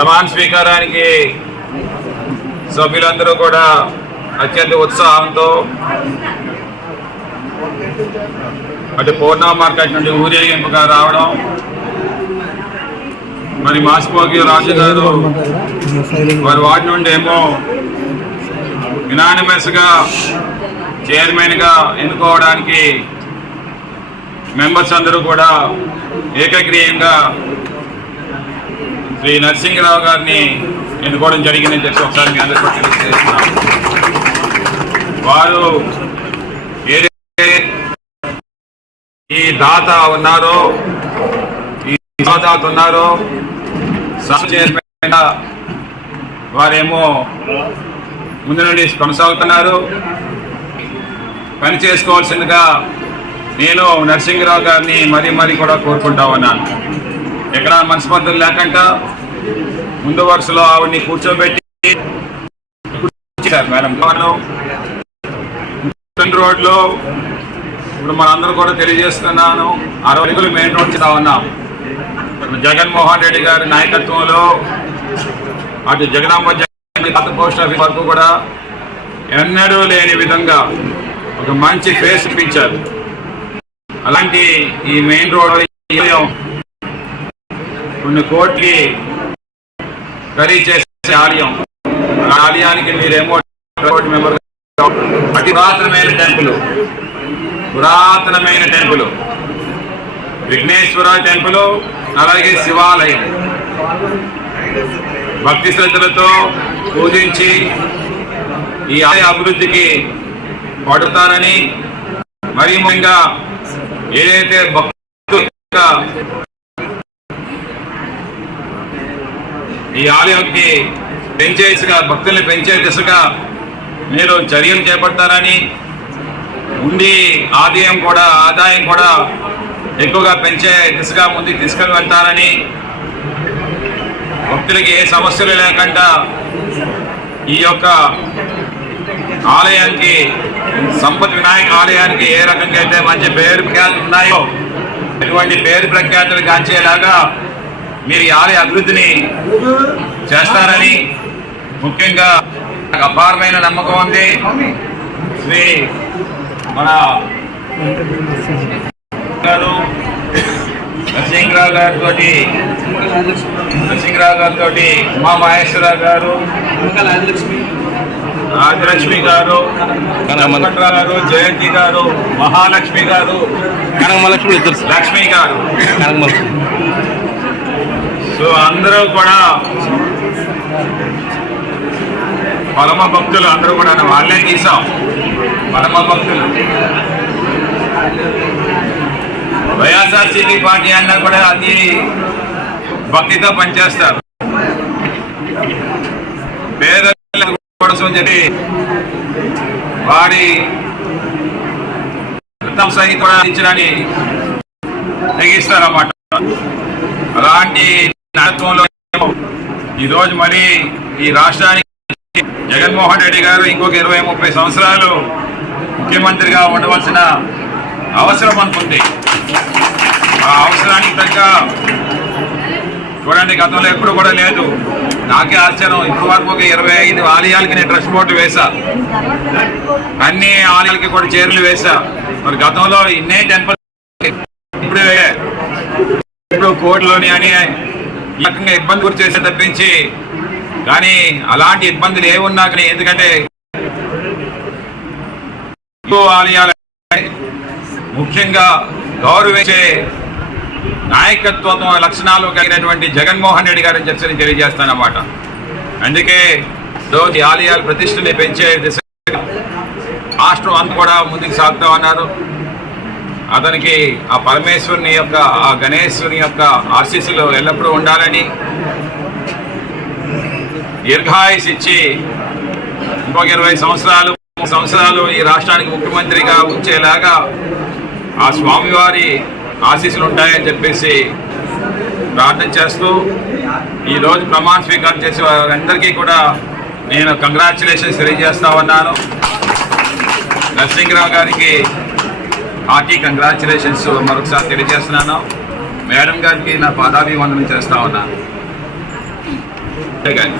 ప్రమాణ స్వీకారానికి సభ్యులందరూ కూడా అత్యంత ఉత్సాహంతో అటు పూర్ణ మార్కెట్ నుండి ఊరేగింపుగా రావడం. మరి మాసిపోకి రాజు గారు వారి వార్డు నుండి ఏమో యునానిమస్గా చైర్మన్గా ఎన్నుకోవడానికి మెంబర్స్ అందరూ కూడా ఏకగ్రీయంగా శ్రీ నరసింహరావు గారిని ఎన్నుకోవడం జరిగిందని చెప్పి ఒకసారి మీ అందరికీ కూడా తెలియజేస్తున్నాం. వారు ఏదైతే ఈ దాత ఉన్నారో ఈ దాత ఉన్నారో చైర్మన్ వారేమో ముందు నుండి కొనసాగుతున్నారు. పని చేసుకోవాల్సిందిగా నేను నరసింహరావు గారిని మరీ మరీ కూడా కోరుకుంటా ఉన్నాను. ఎక్కడ మనస్పర్ధలు లేకుండా ముందు వరుసలో ఆవిడ్ని కూర్చోబెట్టి మేడం రోడ్లో ఇప్పుడు మనందరూ కూడా తెలియజేస్తున్నాను. అరవై అడుగులు మెయిన్ రోడ్ చేస్తా ఉన్నాం. జగన్మోహన్ రెడ్డి గారి నాయకత్వంలో అటు జగదాంబ జగన్ పాత పోస్ట్ ఆఫీస్ వరకు కూడా ఎన్నడూ లేని విధంగా ఒక మంచి ఫేస్ ఇప్పించారు అలాంటి ఈ మెయిన్ రోడ్ కొన్ని కోట్లకి ఖరీదు చేసే ఆలయం. ఆ ఆలయానికి మీరేమో మెంబర్ అతి పురాతనమైన టెంపుల్. పురాతనమైన టెంపుల్. విఘ్నేశ్వర టెంపుల్ అలాగే శివాలయం. భక్తి శ్రద్ధలతో పూజించి ఈ ఆలయ అభివృద్ధికి పడుతారని మరి ముఖ్యంగా ఏదైతే భక్తుల ఈ ఆలయంకి పెంచే దిశగా భక్తుల్ని పెంచే దిశగా మీరు చర్యలు చేపడతారని ఉండి ఆదాయం కూడా ఆదాయం కూడా ఎక్కువగా పెంచే దిశగా ముందుకు తీసుకొని వెళ్తారని భక్తులకి ఏ సమస్యలు లేకుండా ఈ యొక్క ఆలయానికి సంపత్ వినాయక ఆలయానికి ఏ రకంగా అయితే మంచి పేరు ప్రఖ్యాతులు ఉన్నాయో ఎటువంటి పేరు ప్రఖ్యాతులు కాచేలాగా మీరు ఈ ఆలయ అభివృద్ధిని చేస్తారని ముఖ్యంగా నాకు అపారమైన నమ్మకం ఉంది. శ్రీ మన గారు నరసింహరావు గారితో నరసింహరావు గారితో ఉమా మహేశ్వరరావు గారు రాజలక్ష్మి గారు గారు జయంతి గారు మహాలక్ష్మి గారు కనకమలక్ష్మి లక్ష్మి గారు. కనకమలక్ష్మి. సో అందరూ కూడా పరమ భక్తులు అందరూ కూడా వాళ్ళే తీసాం. పరమ భక్తులు. వైఎస్ఆర్సీపీ పార్టీ అన్నా కూడా అది భక్తితో పనిచేస్తారు. పేదల కోసం చెప్పి వారి రక్తం సహిత కూడా తెగిస్తారన్నమాట. అలాంటి నాయకత్వంలో ఈరోజు మరి ఈ రాష్ట్రానికి జగన్మోహన్ రెడ్డి గారు ఇంకొక ఇరవై ముప్పై సంవత్సరాలు ముఖ్యమంత్రిగా ఉండవలసిన అవసరం అనుకుంది. ఆ అవసరానికి తగ్గ చూడండి గతంలో ఎప్పుడు కూడా లేదు. నాకే ఆశ్చర్యం. ఇప్పుడు వరకు ఒక ఇరవై ఐదు ఆలయాలకి నేను ట్రస్ట్ బోర్డు వేశా. అన్ని ఆలయాలకి కూడా చీరలు వేశా. మరి గతంలో ఇన్నే టెంపుల్ ఇప్పుడు ఇప్పుడు కోర్టులోని అని ఈ రకంగా ఇబ్బంది గురి చేసే తప్పించి కానీ అలాంటి ఇబ్బందులు ఏమున్నా కానీ ఎందుకంటే ఆలయాలు ముఖ్యంగా గౌరవించే నాయకత్వం లక్షణాలు కలిగినటువంటి జగన్మోహన్ రెడ్డి గారిని చెప్పి తెలియజేస్తానమాట అందుకే రోజు ఈ ఆలయాల ప్రతిష్టని పెంచే దిశ రాష్ట్రం అంతా కూడా ముందుకు సాగుతామన్నారు అతనికి ఆ పరమేశ్వరుని యొక్క ఆ గణేశ్వరుని యొక్క ఆశీస్సులు ఎల్లప్పుడూ ఉండాలని దీర్ఘాయుస్ ఇచ్చి ఇంకొక ఇరవై సంవత్సరాలు సంవత్సరాలు ఈ రాష్ట్రానికి ముఖ్యమంత్రిగా ఉంచేలాగా ఆ స్వామివారి ఆశీస్సులు ఉంటాయని చెప్పేసి ప్రార్థన చేస్తూ ఈరోజు ప్రమాణ స్వీకారం చేసే వారందరికీ కూడా నేను కంగ్రాచులేషన్స్ తెలియజేస్తా ఉన్నాను. నరసింహరావు గారికి హార్టీ కంగ్రాచులేషన్స్ మరొకసారి తెలియజేస్తున్నాను. మేడం గారికి నా పాదాభివందనం చేస్తా ఉన్నాను అంతే కానీ